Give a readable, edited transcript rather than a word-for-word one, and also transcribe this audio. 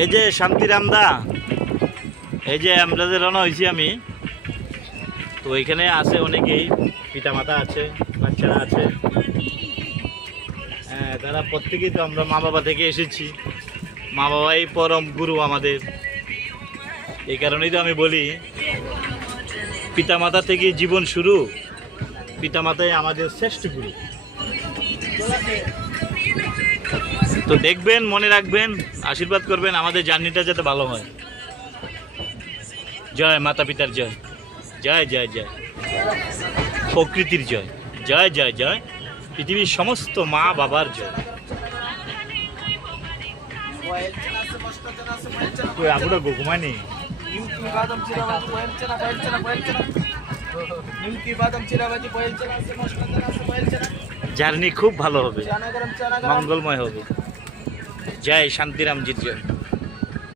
এই যে শান্তিরাম দা, এই যে আমরা যে রওনা হয়েছি আমি, তো এখানে আছে অনেকেই, পিতামাতা আছে, বাচ্চারা আছে। হ্যাঁ, তারা প্রত্যেকেই তো আমরা মা বাবা থেকে এসেছি, মা বাবাই পরম গুরু আমাদের। এই কারণেই তো আমি বলি পিতামাতা থেকে জীবন শুরু, পিতামাতাই আমাদের শ্রেষ্ঠ গুরু। তো দেখবেন, মনে রাখবেন, আশীর্বাদ করবেন আমাদের জার্নিটা যাতে ভালো হয়। জয় মাতা পিতার জয়, জয় জয় জয় প্রকৃতির জয়, জয় জয় জয় পৃথিবীর সমস্ত মা বাবার জয়। আপুটা ঘুমায়নি। জার্নি খুব ভালো হবে, মঙ্গলময় হবে। জয় শান্তিরামজির জয়।